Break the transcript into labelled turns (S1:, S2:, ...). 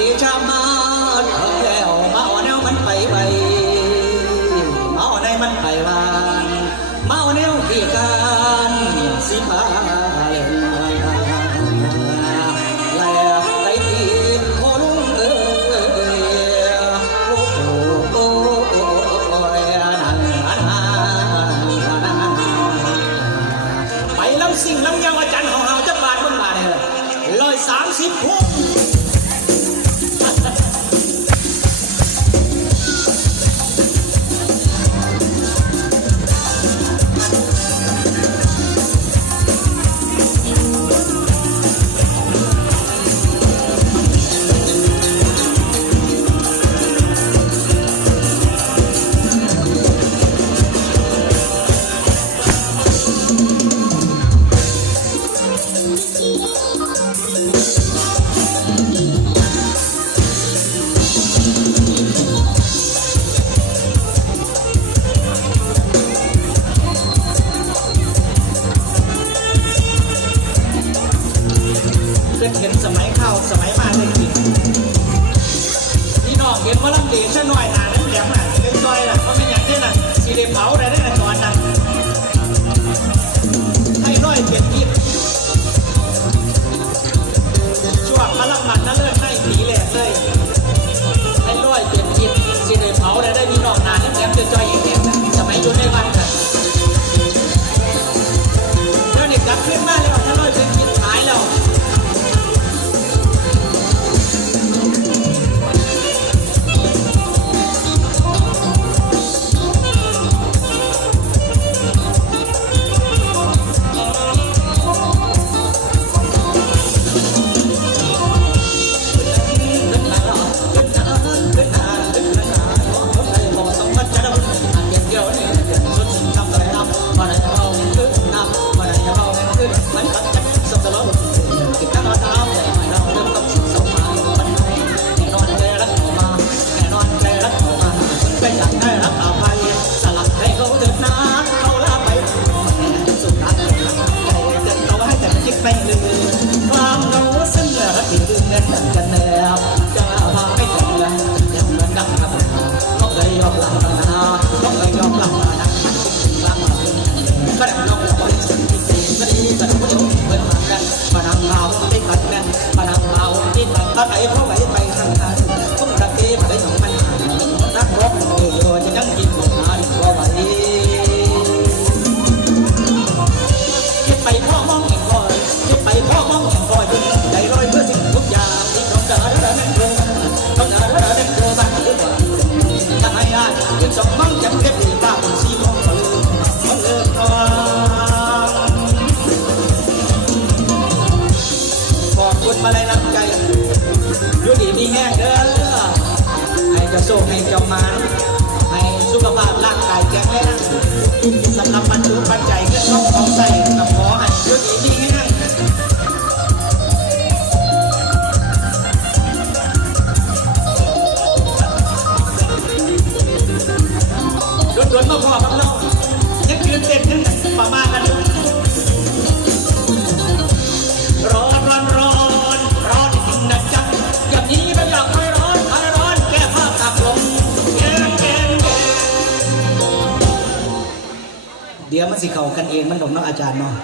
S1: ดีชา สมัยเข้าสมัยมาเลยจริงพี่น้องเห็นว่าลำเลียชะหน่อยหนาน้ำเหลียงน่ะเป็นซอยน่ะเพราะเป็นอย่างนี้น่ะ ไปลืมความรู้สึกเหลือที่ลืมเงินกันแล้วจะพาไปถึงยังเมือนดังกับเขาเคยยอมหลังนาเขาเคยยอมหลังนาหลังมาก็ได้ยอมหลังวันสิ่งที่สิ่งก็ดีก็ต้องเปิดมากันมานั่งเมาได้กันแน่มานั่งเมาที่ตัดตาไหนเพราะไห สองมังจำเก็บดีบ้าผมสีมองลืมมองลืมนอนขอบคุณมาลัยรับใจยุดีมีแห้งเด้อให้เจ้าโชคให้เจ้ามา วนมาพอกับเรายังยืนเต้นยังประมาณกันร้อนร้อนร้อนร้อนจริงนะจ๊ะอย่างนี้ไม่อยากให้ร้อนให้ร้อนแก้ผ้าตากลมแกงแกงแกงเดี๋ยวมันสิเข่ากันเองมันดอกเนาะอาจารย์เนาะ